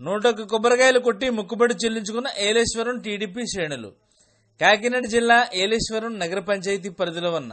నూటొక్క కొబ్బరికాయలు కొట్టి ముక్కుబడి చెల్లించుకున్న ఏలేశ్వరం టీడీపీ శ్రేణులు. కాకినాడ జిల్లా ఏలేశ్వరం నగర పంచాయతీ పరిధిలో ఉన్న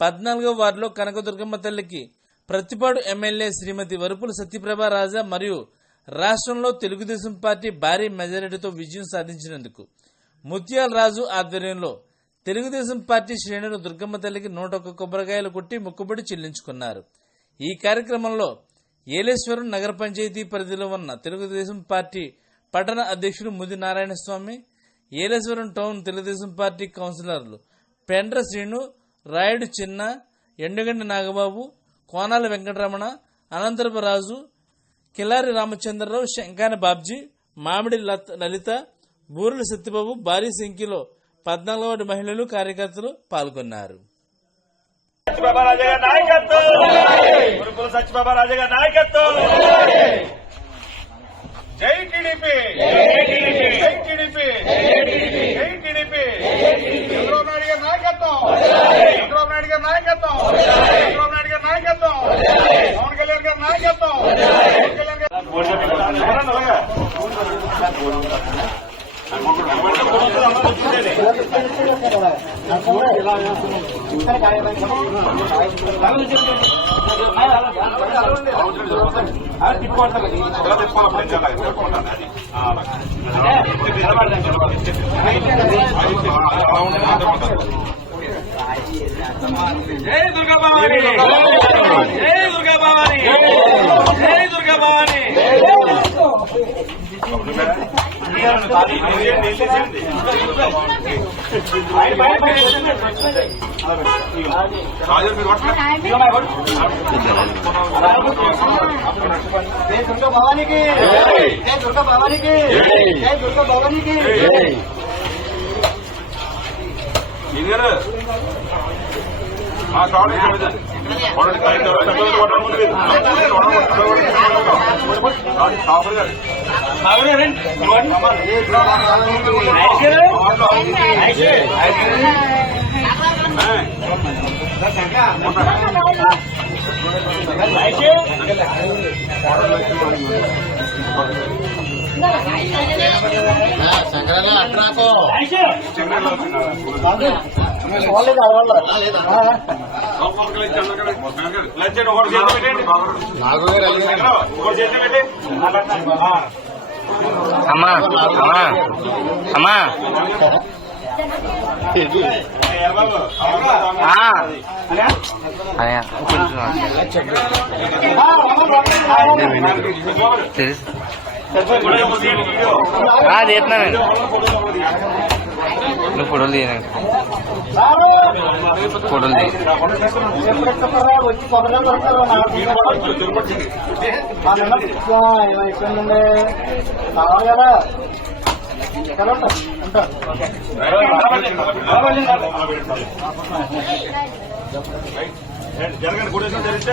పద్నాలుగో వార్డులో కనకదుర్గమ్మ తల్లికి ప్రతిపాడు ఎమ్మెల్యే శ్రీమతి వరుపుల సత్యప్రభ రాజా మరియు రాష్ట్రంలో తెలుగుదేశం పార్టీ భారీ మెజారిటీతో విజయం సాధించినందుకు ముత్యాల రాజు ఆధ్వర్యంలో తెలుగుదేశం పార్టీ శ్రేణులు దుర్గమ్మ తల్లికి నూట ఒక్క కొబ్బరికాయలు కొట్టి మొక్కుబడి చెల్లించుకున్నారు. ఈ కార్యక్రమంలో ఏలేశ్వరం నగర పంచాయతీ పరిధిలో ఉన్న తెలుగుదేశం పార్టీ పట్టణ అధ్యక్షుడు ముది నారాయణస్వామి ఏలేశ్వరం టౌన్ తెలుగుదేశం పార్టీ కౌన్సిలర్లు పెండ్ర శ్రీను రాయుడు చిన్న ఎండుగండి నాగబాబు కోనాల వెంకటరమణ అనంతరపు రాజు కిలారి రామచంద్రరావు శంకాని బాబ్జీ మామిడి లత- లలిత బూరెల సత్యబాబు భారీ సంఖ్యలో పద్నాలుగు మహిళలు కార్యకర్తలు పాల్గొన్నారు. సత్యబాబా రాజా గారి నాయకత్వం గురుకుల సత్యబాబా రాజా గారి నాయకత్వం జై టీడీపీ జై టీడీపీ జై టీడీపీ చంద్రబాబు నాయుడు గారి నాయకత్వం చంద్రబాబు నాయుడు గారి నాయకత్వం చంద్రబాబు నాయుడు గారి నాయకత్వం పవన్ కళ్యాణ్ గారి నాయకత్వం పవన్ కళ్యాణ్ గారి జై దుర్గా భవాని జై దుర్గా భవాని జై దుర్గా భవాని జై దుర్గా భవానికి దుర్గా భవానికి జై దుర్గా భవానికి అమ్మా అమ్మా అమ్మా తెలుసు ఆ, తీస్తున్నానండి నువ్వు ఫోటోలు తీయనండి ఫోటోలు తీ వచ్చి కొబ్బరి జరగని జరిగితే